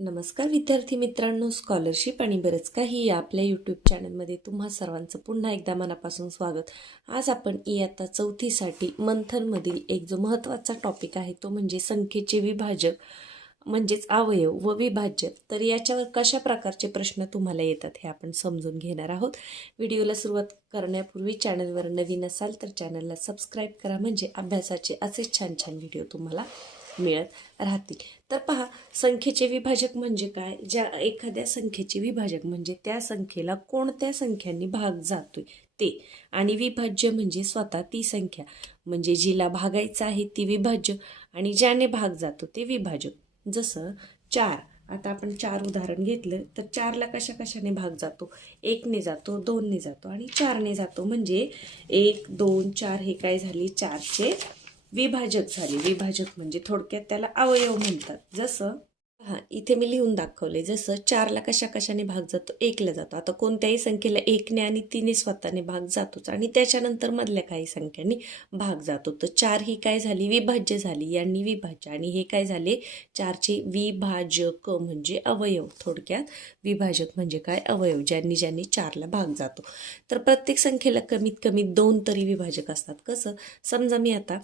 नमस्कार विद्यार्थी मित्रांनो, स्कॉलरशिप आणि बरंच काही या आपल्या यूट्यूब चॅनलमध्ये तुम्हा सर्वांचं पुन्हा एकदा मनापासून स्वागत. आज आपण इयत्ता चौथीसाठी मंथनमधील एक जो महत्त्वाचा टॉपिक आहे तो म्हणजे संख्येचे विभाजक म्हणजेच अवयव व विभाज्य. तर याच्यावर कशा प्रकारचे प्रश्न तुम्हाला येतात हे आपण समजून घेणार आहोत. व्हिडिओला सुरुवात करण्यापूर्वी चॅनलवर नवीन असाल तर चॅनलला सबस्क्राईब करा, म्हणजे अभ्यासाचे असेच छान छान व्हिडिओ तुम्हाला मिळत राहतील. तर पहा, संख्येचे विभाजक म्हणजे काय? ज्या एखाद्या संख्येचे विभाजक म्हणजे त्या संख्येला कोणत्या संख्यांनी भाग जातोय ते, आणि विभाज्य म्हणजे स्वतः ती संख्या, म्हणजे जिला भागायचं आहे ती विभाज्य, आणि ज्याने भाग जातो ते विभाजक. जसं 4. आता आपण 4 उदाहरण घेतलं तर 4ला कशा कशाने भाग जातो? 1ने जातो, 2ने जातो आणि 4ने जातो. म्हणजे 1, 2, 4 हे काय झाले? 4चे विभाजक झाले. विभाजक म्हणजे थोडक्यात त्याला अवयव म्हणतात. जसं इथे मी लिहून दाखवले. जसं 4ला कशा कशाने भाग जातो? 1ला जातो. आता कोणत्याही संख्येला 1ने आणि 3ने स्वतःने भाग जातोच, आणि त्याच्यानंतर मधल्या काही संख्यांनी भाग जातो. तर 4 ही काय झाली? विभाज्य झाली. यांनी विभाज्य, आणि हे काय झाले? 4चे विभाजक म्हणजे अवयव. थोडक्यात विभाजक म्हणजे काय? अवयव, ज्यांनी 4ला भाग जातो. तर प्रत्येक संख्येला कमीत कमी 2 तरी विभाजक असतात. कसं? समजा मी आता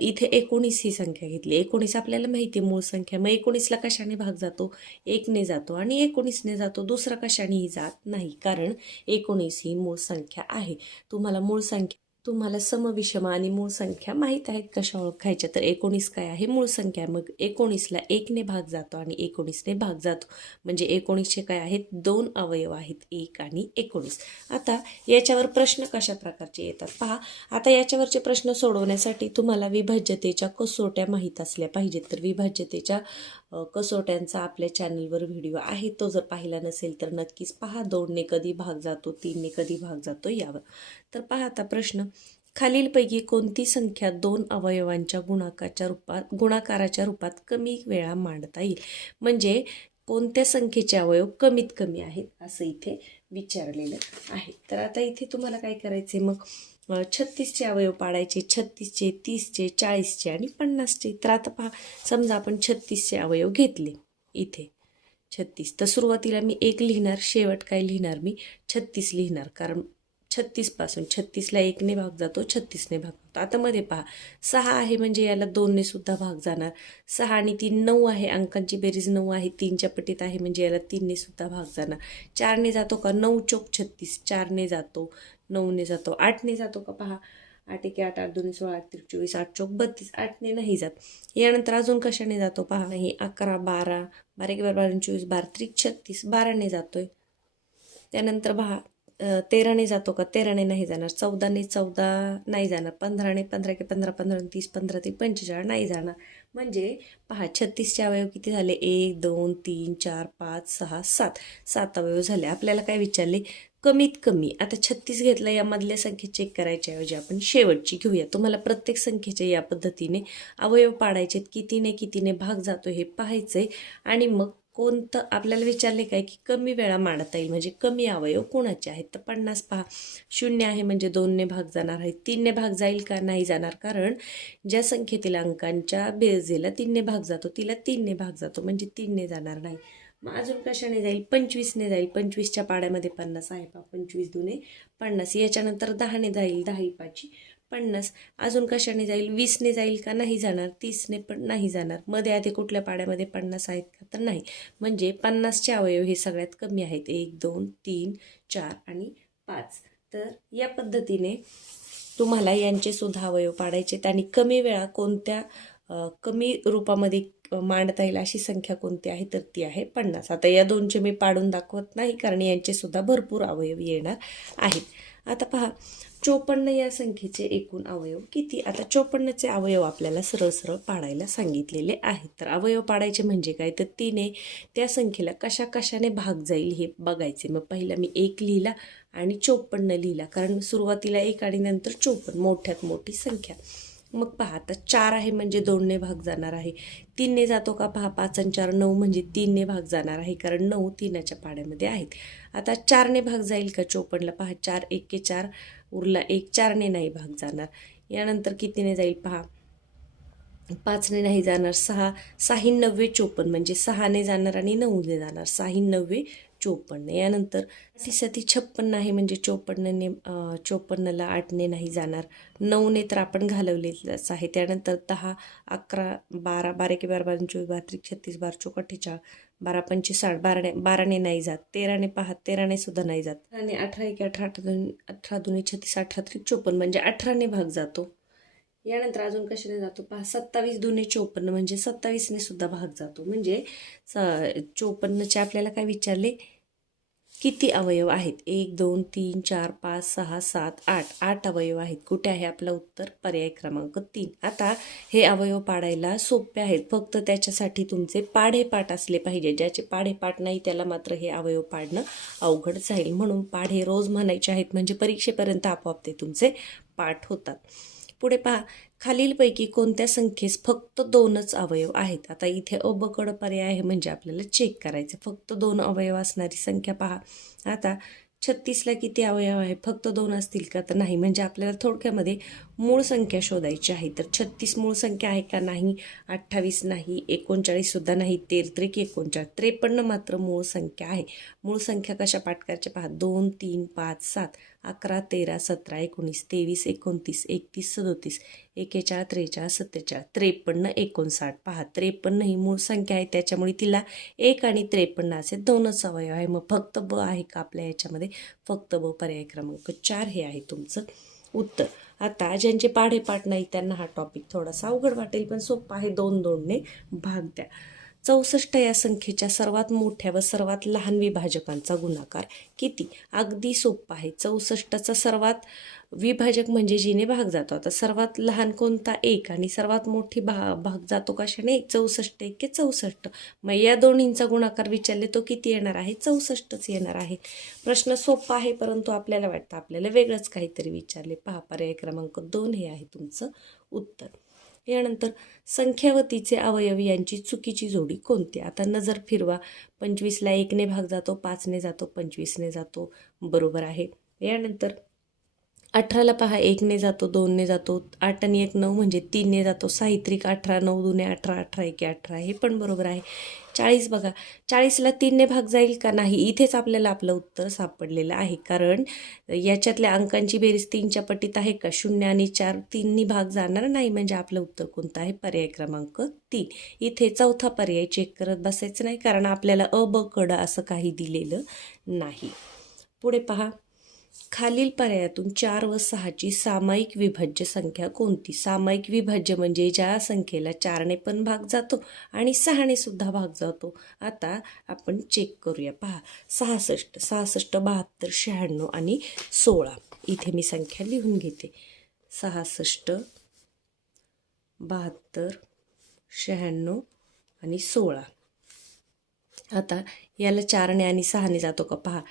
इथे 19 ही संख्या घेतली. 19 आपल्याला माहिती आहे मूळ संख्या. मग 19ला कशाने भाग जातो? 1ने जातो आणि 19ने जातो. दुसरा कशानेही जात नाही, कारण 19 ही मूळ संख्या आहे. तुम्हाला सम, विषम आणि मूळ संख्या माहीत आहेत कशा ओळखायच्या. तर 19 काय आहे? मूळ संख्या. मग 19ला 1ने भाग जातो आणि 19ने भाग जातो. म्हणजे 19चे काय आहेत? 2 अवयव आहेत, 1 आणि 19. आता याच्यावर प्रश्न कशा प्रकारचे येतात पहा. आता याच्यावरचे प्रश्न सोडवण्यासाठी तुम्हाला विभाज्यतेच्या कसोट्या माहीत असल्या पाहिजेत. तर विभाज्यतेच्या कसोट्यांचा आपल्या चॅनलवर व्हिडिओ आहे, तो जर पाहिला नसेल तर नक्कीच पहा. 2ने कधी भाग जातो, 3ने कधी भाग जातो यावर. तर पहा आता प्रश्न, खालीलपैकी कोणती संख्या 2 अवयवांच्या गुणाकाराच्या रूपात कमी वेळा मांडता येईल? म्हणजे कोणत्या संख्येचे अवयव कमीत कमी आहेत असं इथे विचारलेलं आहे. तर आता इथे तुम्हाला काय करायचे? मग 36चे अवयव पाडायचे. 36चे, 30चे, 40चे आणि 50चे. तर आता पहा, समजा आपण 36चे अवयव घेतले. इथे 36, तर सुरुवातीला मी 1 लिहिणार, शेवट काय लिहिणार? मी 36 लिहिणार, कारण 36 पासून 36ला 1ने भाग जातो, 36ने भाग जातो. आता मध्ये पहा, 6 आहे म्हणजे याला 2ने सुद्धा भाग जाणार. 6 आणि 3 9 आहे, अंकांची बेरीज 9 आहे, 3च्या पटीत आहे म्हणजे याला 3ने सुद्धा भाग जाणार. 4ने जातो का? 9 चोक 36, 4ने जातो, 9ने जातो. 8ने जातो का? पहा, 8 1 8, 8 2 16, 8 3 24, 8 चोक 32, 8ने नाही जात. यानंतर अजून कशाने जातो पहा, हे 11 12, 12 1 12 24, 12 3 36, 12ने जातोय. त्यानंतर पहा, 13ने जातो का? 13ने नाही जाणार. 14ने 14 नाही जाणार. 15ने 15 के 15 15 30 15 ते 45 नाही जाणार. म्हणजे पहा, 36चे अवयव किती झाले? 1 2 3 4 5 6 7, 7 अवयव झाले. आपल्याला काय विचारले? कमीत कमी. आता 36 घेतला, यामधल्या संख्या चेक करायच्या ऐवजी आपण शेवटची घेऊया. तुम्हाला प्रत्येक संख्येचे या पद्धतीने अवयव पाडायचे, कितीने भाग जातो हे पाहायचंय. आणि मग कोणतं आपल्याला विचारले काय की कमी वेळा मांडता येईल, म्हणजे कमी अवयव कोणाचे आहेत? तर 50 पहा, 0 आहे म्हणजे 2ने भाग जाणार आहे. 3ने भाग जाईल का? नाही जाणार, कारण ज्या संख्येतील अंकांच्या बेरजेला 3ने भाग जातो तिला 3ने भाग जातो, म्हणजे 3ने जाणार नाही. मग अजून कशाने जाईल? 25ने जाईल. 25च्या पाड्यामध्ये 50 आहे पहा, 25 दुने 50. याच्यानंतर 10ने जाईल, 10 पाची 50. अजून कशाने जाईल? 20ने जाईल का? नाही जाणार. 30ने पण नाही जाणार. मध्ये आधी कुठल्या पाड्यामध्ये 50 आहेत का? तर नाही. म्हणजे 50चे अवयव हे सगळ्यात कमी आहेत. 1 2 3 4 आणि 5. तर या पद्धतीने तुम्हाला यांचे सुद्धा अवयव पाडायचे. आणि कमी वेळा कोणत्या कमी रूपामध्ये मांडता येईल अशी संख्या कोणती आहे? तर ती आहे 50. आता या दोनचे मी पाडून दाखवत नाही, कारण यांचे सुद्धा भरपूर अवयव येणार आहेत. आता पहा, 54 या संख्येचे एकूण अवयव किती? आता 54चे अवयव आपल्याला सरळ सरळ पाडायला सांगितलेले आहेत. तर अवयव पाडायचे म्हणजे काय? तर 3ने त्या संख्येला कशा कशाने भाग जाईल हे बघायचे. मग पहिला मी 1 लिहिला आणि 54 लिहिला, कारण सुरुवातीला 1 आणि नंतर 54, मोठ्यात मोठी संख्या. मग पहा, आता 4 आहे म्हणजे 2ने भाग जाणार आहे. 3ने जातो का? पहा, 5 आणि 4 9 म्हणजे 3ने भाग जाणार आहे, कारण 9 3च्या पाड्यामध्ये आहेत. आता 4ने भाग जाईल का 54ला? पहा, 4 1 4 उरला 1, 4ने नाही भाग जाणार. यानंतर कितीने जाईल? पहा, 5ने नाही जाणार, 6 6 9 54 म्हणजे 6ने जाणार आणि 9ने जाणार, 6 9 54. यानंतर 6 56 आहे म्हणजे 54ने 54ला 8ने नाही जाणार, 9ने तर आपण घालवलेलंच आहे. त्यानंतर 10 11 12 12 के 12 12 24 32 36 12 चौक 48 12 25 60 12ने नाही जात, 13ने पहा 13ने सुद्धा नाही जात, आणि 18 1 18 18 2 36 18 3 54 म्हणजे 18ने भाग जातो. यानंतर अजून कशाने जातो पहा, 27 दुने 54 म्हणजे 27ने सुद्धा भाग जातो. म्हणजे 54चे आपल्याला काय विचारले, किती अवयव आहेत? 1 2 3 4 5 6 7 8 8 अवयव आहेत. कुठे आहे आपलं उत्तर? पर्याय क्रमांक 3. आता हे अवयव पाडायला सोपे आहेत, फक्त त्याच्यासाठी तुमचे पाढेपाठ असले पाहिजे. ज्याचे पाढेपाठ नाही त्याला मात्र हे अवयव पाडणं अवघड जाईल. म्हणून पाढे रोज म्हणायचे आहेत, म्हणजे परीक्षेपर्यंत आपोआप ते तुमचे पाठ होतात. पुढे पहा, खालीलपैकी कोणत्या संख्येस फक्त 2च अवयव आहेत? आता इथे अ ब क ड पर्याय आहे म्हणजे आपल्याला चेक करायचं. फक्त 2 अवयव असणारी संख्या पहा. आता 36ला किती अवयव आहे? फक्त 2 असतील का? तर नाही. म्हणजे आपल्याला थोडक्यामध्ये मूळ संख्या शोधायची आहे. तर 36 मूळ संख्या आहे का? नाही. 28 नाही, 39 सुद्धा नाही, 33 39, 53 मात्र मूळ संख्या आहे. मूळ संख्या कशा पाठ करायच्या पहा. 2 3 5 7 11 13 17 19 23 29 31 37 41 43 47 53 59. पहा, 53 ही मूळ संख्या आहे, त्याच्यामुळे तिला 1 आणि 53 असे 2च अवयव आहे. मग फक्त ब आहे का आपल्या याच्यामध्ये? फक्त ब. पर्याय क्रमांक 4 हे आहे तुमचं उत्तर. आता ज्यांचे पाढेपाठ नाही त्यांना हा टॉपिक थोडासा अवघड वाटेल, पण सोपा आहे. 2 2ने भाग द्या. 64 या संख्येच्या सर्वात मोठ्या व सर्वात लहान विभाजकांचा गुणाकार किती? अगदी सोपं आहे. 64चा सर्वात विभाजक म्हणजे जिने भाग जातो. आता सर्वात लहान कोणता? 1, आणि सर्वात मोठी भाग जातो कशाने? 64 1 64. मग या दोन्हींचा गुणाकार विचारले तो किती येणार आहे? 64च येणार आहे. प्रश्न सोपा आहे, परंतु आपल्याला वाटतं आपल्याला वेगळंच काहीतरी विचारले. पहा, पर्याय क्रमांक 2 हे आहे तुमचं उत्तर. यानंतर संख्यावतीचे अवयव यांची चुकीची जोडी कोणती? आता नजर फिरवा. 25ला 1ने भाग जातो, 5ने जातो, 25ने जातो, बरोबर आहे. यानंतर 18ला पहा 1ने जातो, 2ने जातो, 8 आणि 1 9 म्हणजे 3ने जातो, साहित्रिक 18 9 दुने 18 18 1 18 हे पण बरोबर आहे. 40 बघा, 40ला 3ने भाग जाईल का? नाही. इथेच आपल्याला आपलं उत्तर सापडलेलं आहे, कारण याच्यातल्या अंकांची बेरीज 3च्या पटीत आहे का? 0 आणि 4 3नी भाग जाणार नाही, म्हणजे आपलं उत्तर कोणतं आहे? पर्याय क्रमांक 3. इथे चौथा पर्याय चेक करत बसायचं नाही, कारण आपल्याला अ ब क ड असं काही दिलेलं नाही. पुढे पहा, खालील पर्यायातून 4 व 6ची सामायिक विभाज्य संख्या कोणती? सामायिक विभाज्य म्हणजे ज्या संख्येला 4ने पण भाग जातो आणि 6ने सुद्धा भाग जातो. आता आपण चेक करूया. पहा, 66 66 72 96 आणि 16. इथे मी संख्या लिहून घेते. 66 72 96 आणि 16. आता याला 4ने आणि 6ने जातो का? पहा,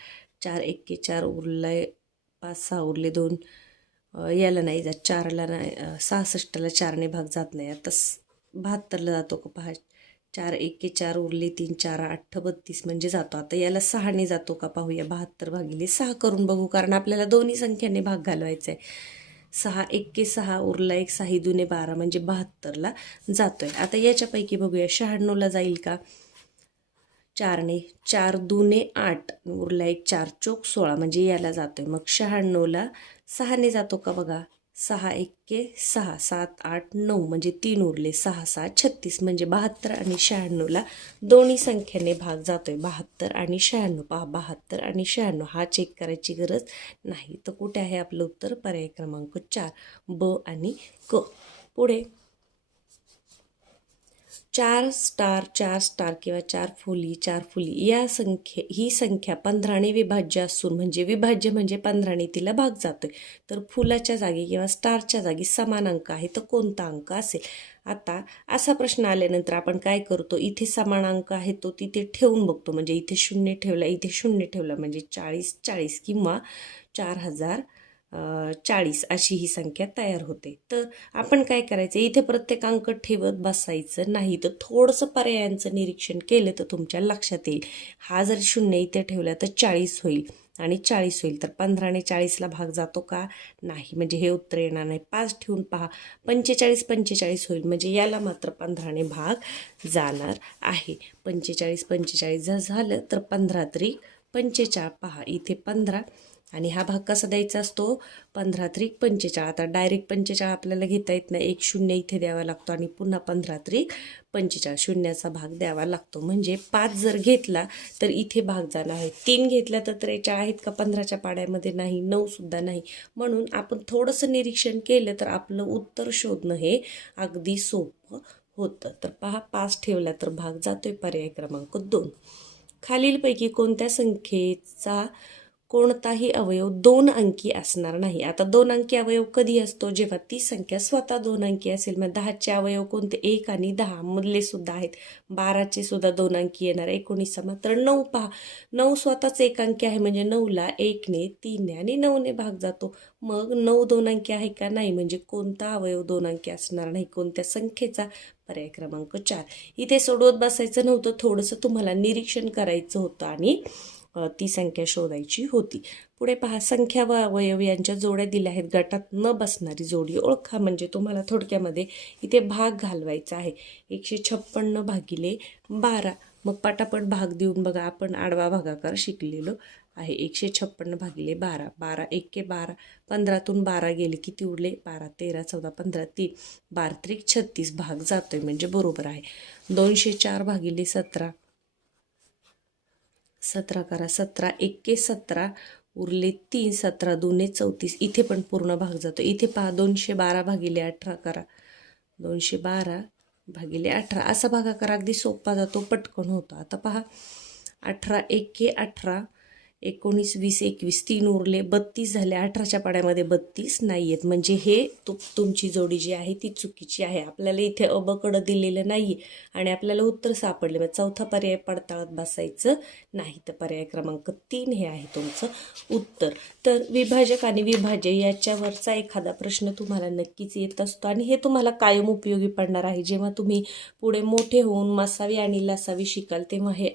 4 1 4 उरले, 5 6 उरले 2, याला नाही जात. 4ला नाही, 66ला 4ने भाग जात नाही. आता 72ला जातो का? पहा, 4 1 4 उरले 3 4 8 32 म्हणजे जातो. आता याला 6ने जातो का? पाहूया. 72 भागिले 6 करून बघू, कारण आपल्याला दोन्ही संख्याने भाग घालवायचा आहे. 6 1 6 उरला 1 6 दुने 12 म्हणजे 72ला जातोय. आता याच्यापैकी बघूया, 96ला जाईल का? 4ने, 4 दुने 8 उरला 1 4 चौक 16 म्हणजे याला जातोय. मग 96ला 6ने जातो का? बघा, 6 1 6 7 8 9 म्हणजे 3 उरले, 6 6 36 म्हणजे 72 आणि 96ला दोन्ही संख्येने भाग जातोय. 72 आणि 96. पहा, 72 आणि 96 हा चेक करायची गरज नाही. तर कुठे आहे आपलं उत्तर? पर्याय क्रमांक 4 ब आणि क. पुढे 4 स्टार 4 स्टार किंवा 4 फुली 4 फुली ही संख्या 15ने विभाज्य असून, म्हणजे विभाज्य म्हणजे 15ने तिला भाग जातोय. तर फुलाच्या जागी किंवा स्टारच्या जागी समान अंक आहे, तर कोणता अंक असेल? आता असा प्रश्न आल्यानंतर आपण काय करतो? इथे समान अंक आहे तो तिथे ठेवून बघतो. म्हणजे इथे 0 ठेवला, इथे 0 ठेवला, म्हणजे 40 40 किंवा 4040 अशी ही संख्या तयार होते. तर आपण काय करायचं? इथे प्रत्येक अंक ठेवत बसायचं नाही, तर थोडंसं पर्यायांचं निरीक्षण केलं तर तुमच्या लक्षात येईल. हा जर 0 इथे ठेवला तर 40 होईल, आणि 40 होईल. तर 15ने 40ला भाग जातो का? नाही, म्हणजे हे उत्तर येणार नाही. 5 ठेवून पहा, 45 45 होईल, म्हणजे याला मात्र 15ने भाग जाणार आहे. 45 45 जर झालं तर 15 त्रिक 45. पहा इथे 15 आणि हा भाग कसा द्यायचा असतो? 15 त्रिक 45. आता डायरेक्ट 45 आपल्याला घेता येत नाही, एक शून्य इथे द्यावा लागतो आणि पुन्हा 15 त्रिक 45 शून्याचा भाग द्यावा लागतो. म्हणजे 5 जर घेतला तर इथे भाग जाणार आहे. 3 घेतल्या तर 43 आहेत का 15च्या पाड्यामध्ये? नाही. 9 सुद्धा नाही. म्हणून आपण थोडंसं निरीक्षण केलं तर आपलं उत्तर शोधणं हे अगदी सोपं होतं. तर पहा, 5 ठेवला तर भाग जातोय. पर्याय क्रमांक 2. खालीलपैकी कोणत्या संख्येचा कोणताही अवयव 2 अंकी असणार नाही? आता 2 अंकी अवयव कधी असतो? जेव्हा ती संख्या स्वतः 2 अंकी असेल. मग 10चे अवयव कोणते? 1 आणि 10 मधले सुद्धा आहेत. 12चे सुद्धा 2 अंकी येणार. 19 मात्र 9. पहा, 9 स्वतःच 1 अंकी आहे, म्हणजे 9ला 1ने 3ने आणि 9ने भाग जातो. मग 9 2 अंकी आहे का? नाही. म्हणजे कोणता अवयव 2 अंकी असणार नाही? कोणत्या संख्येचा? पर्याय क्रमांक 4. इथे सोडवत बसायचं नव्हतं, थोडंसं तुम्हाला निरीक्षण करायचं होतं आणि ती संख्या शोधायची होती. पुढे पहा, संख्या व अवयव यांच्या जोड्या दिल्या आहेत. गटात न बसणारी जोडी ओळखा. म्हणजे तुम्हाला थोडक्यामध्ये इथे भाग घालवायचा आहे. 156 भागिले 12. मग पटापट भाग देऊन बघा, आपण आडवा भागाकार शिकलेलो आहे. 156 भागिले 12. 12 1 12. 15तून 12 गेले, किती उरले? 12 13 14 15 3. 12 त्रिक 36 भाग जातोय, म्हणजे बरोबर आहे. 204 भागिले 17. 17 करा. 17 1 17 उरले 3. 17 2 34. इथे पण पूर्ण भाग जातो. इथे पहा, 212 भागिले 18 करा. 212 भागिले 18 असा भागाकार अगदी सोपा जातो, पटकन होतो. आता पहा, 18 1 18 19 20 21 3 उरले 32 झाले. 18च्या पाड्यामध्ये 32 नाही आहेत, म्हणजे हे तुमची जोडी जी आहे ती चुकीची आहे. आपल्याला इथे अबकडं दिलेलं नाही आणि आपल्याला उत्तर सापडले. मग चौथा पर्याय पडताळत बसायचं नाही. तर पर्याय क्रमांक 3 हे आहे तुमचं उत्तर. तर विभाजक आणि विभाज्य याच्यावरचा एखादा प्रश्न तुम्हाला नक्कीच येत असतो आणि हे तुम्हाला कायम उपयोगी पडणार आहे. जेव्हा तुम्ही पुढे मोठे होऊन मसावी आणि लसावी शिकाल तेव्हा हे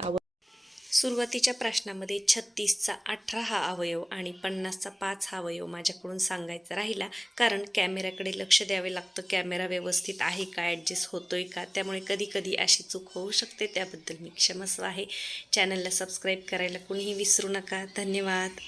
सुरुवातीच्या प्रश्नामध्ये 36चा 18 हा अवयव आणि 50चा 5 हा अवयव माझ्याकडून सांगायचा राहिला, कारण कॅमेऱ्याकडे लक्ष द्यावे लागतं. कॅमेरा व्यवस्थित आहे का, ॲडजस्ट होतोय का, त्यामुळे कधी कधी अशी चूक होऊ शकते. त्याबद्दल मी क्षमस्व आहे. चॅनलला सबस्क्राईब करायला कोणीही विसरू नका. धन्यवाद.